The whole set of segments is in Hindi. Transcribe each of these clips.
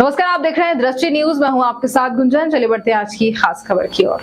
नमस्कार, आप देख रहे हैं दृष्टि न्यूज। मैं हूं आपके साथ गुंजन। चलिए बढ़ते हैं आज की खास खबर की ओर।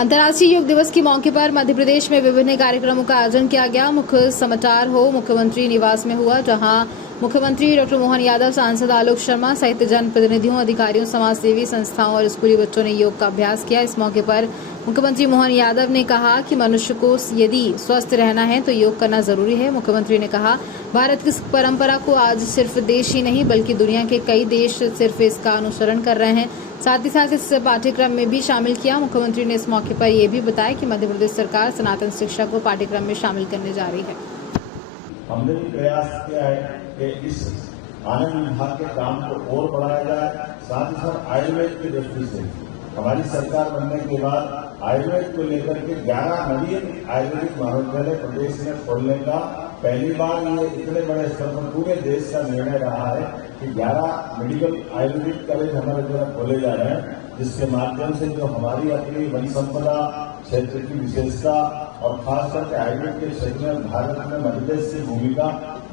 अंतर्राष्ट्रीय योग दिवस के मौके पर मध्य प्रदेश में विभिन्न कार्यक्रमों का आयोजन किया गया। मुख्य समाचार हो मुख्यमंत्री निवास में हुआ, जहां मुख्यमंत्री डॉक्टर मोहन यादव, सांसद आलोक शर्मा सहित जनप्रतिनिधियों, अधिकारियों, समाजसेवी संस्थाओं और स्कूली बच्चों ने योग का अभ्यास किया। इस मौके पर मुख्यमंत्री मोहन यादव ने कहा कि मनुष्य को यदि स्वस्थ रहना है तो योग करना जरूरी है। मुख्यमंत्री ने कहा, भारत की परंपरा को आज सिर्फ देश ही नहीं बल्कि दुनिया के कई देश सिर्फ इसका अनुसरण कर रहे हैं। साथ ही साथ इस पाठ्यक्रम में भी शामिल किया। मुख्यमंत्री ने इस मौके पर यह भी बताया कि मध्य प्रदेश सरकार सनातन शिक्षा को पाठ्यक्रम में शामिल करने जा रही है। हमने भी प्रयास किया है कि इस आनंद विभाग के काम को और बढ़ाया जाए। साथ ही साथ आयुर्वेद की दृष्टि से हमारी सरकार बनने के बाद आयुर्वेद को लेकर के 11 नवीन आयुर्वेदिक महाविद्यालय प्रदेश में खोलने का पहली बार ये इतने बड़े स्तर पर पूरे देश का निर्णय रहा है कि 11 मेडिकल आयुर्वेदिक कॉलेज हमारे द्वारा खोले जा रहे हैं, जिसके माध्यम से जो हमारी अपनी वन संपदा क्षेत्र की विशेषता और खास करके आयुर्वेद के क्षेत्र में भारत में मध्य प्रदेश की भूमिका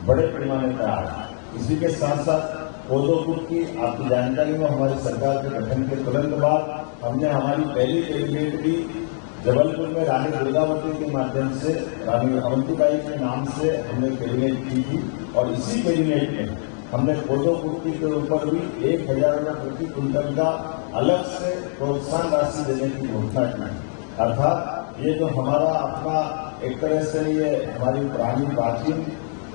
बड़े पैमाने पर आ रही है। इसी के साथ साथ कोदोपुर की आपकी जानकारी में हमारी सरकार के गठन के तुरंत बाद हमने हमारी पहली कैबिनेट भी जबलपुर में रानी दुर्गावती के माध्यम से रानी अवंतीबाई के नाम से हमने कैबिनेट की थी और इसी कैबिनेट में हमने कोदोपुर के ऊपर भी 1,000 रुपये प्रति क्विंटल का अलग से प्रोत्साहन राशि देने की घोषणा की। अर्थात ये जो हमारा अपना एक तरह से ये हमारी पुरानी प्राचीन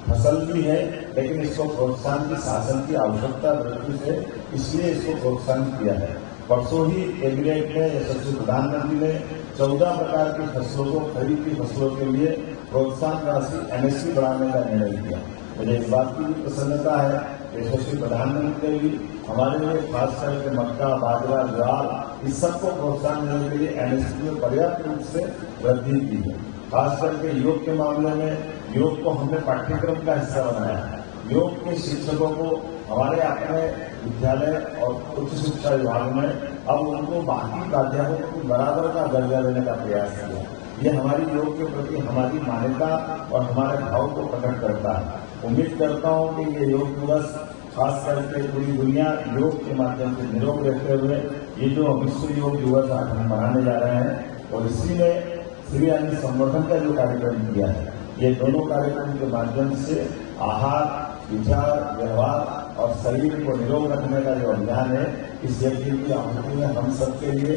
फसल भी है, लेकिन इसको प्रोत्साहन की शासन की आवश्यकता दृष्टि से इसलिए इसको प्रोत्साहन किया है। परसों ही कैबिनेट में यशस्वी प्रधानमंत्री ने 14 प्रकार की फसलों को खरीफ की फसलों के लिए प्रोत्साहन राशि एमएसपी बढ़ाने का निर्णय किया। मुझे इस बात की भी प्रसन्नता है यशस्वी प्रधानमंत्री ने भी हमारे लिए खास करके मक्का, बाजरा, ज्वार इस सबको प्रोत्साहन देने के लिए एमएसपी में पर्याप्त रूप से वृद्धि की है। खास करके योग के मामले में योग को हमने पाठ्यक्रम का हिस्सा बनाया है। योग के शिक्षकों को हमारे अपने विद्यालय और उच्च शिक्षा विभाग में अब उनको बाकी प्राध्यापकों को बराबर का दर्जा देने का प्रयास किया। ये हमारी योग के प्रति हमारी मान्यता और हमारे भाव को प्रकट करता है। उम्मीद करता हूं कि ये योग दिवस खास करके पूरी दुनिया योग के माध्यम से निरोग रहते हुए ये जो विश्व योग दिवस आज हम मनाने जा रहे हैं और इसी में श्री अन्य संवर्धन का जो कार्यक्रम किया है, ये दोनों कार्यक्रम के माध्यम से आहार, विचार, व्यवहार और शरीर को निरोग रखने का जो अभियान है, इस यज्ञ की आहुति में हम सबके लिए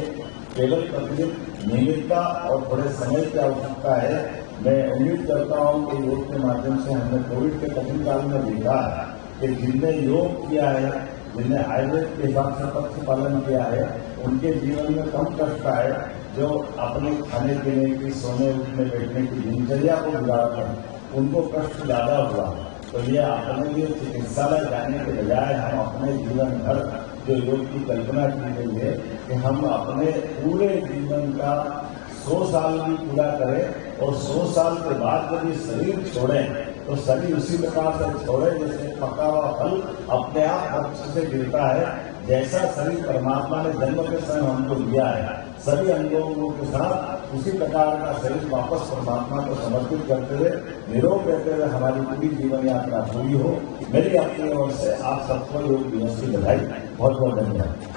केवल प्रतिदिन नियमितता और थोड़े समय की आवश्यकता है। मैं उम्मीद करता हूं कि योग के माध्यम से हमने कोविड के कठिन काल में देखा है कि जिनने योग किया है, जिनने आयुर्वेद के हिसाब से पथ्य पालन किया है, उनके जीवन में कम कष्ट आए। जो अपने खाने पीने की, सोने उठने बैठने की दिनचर्या को बिगाड़ते हैं, उनको कष्ट ज्यादा हुआ। तो ये अपने लिए चिकित्सालय जाने के बजाय हम अपने जीवन भर जो योग की कल्पना की गई है कि हम अपने पूरे जीवन का 100 साल भी पूरा करें और 100 साल के बाद जब ये शरीर छोड़ें तो शरीर उसी प्रकार से छोड़े जैसे पका हुआ फल अपने आप वृक्ष से गिरता है। जैसा शरीर परमात्मा ने जन्म के समय हमको दिया है, सभी अंगों के साथ उसी प्रकार का शरीर वापस परमात्मा को समर्पित करते हुए निरोग रहते हुए हमारी पूरी जीवन यात्रा पूरी हो। मेरी अपनी ओर से आप सबको योग दिवस की बधाई। बहुत बहुत धन्यवाद।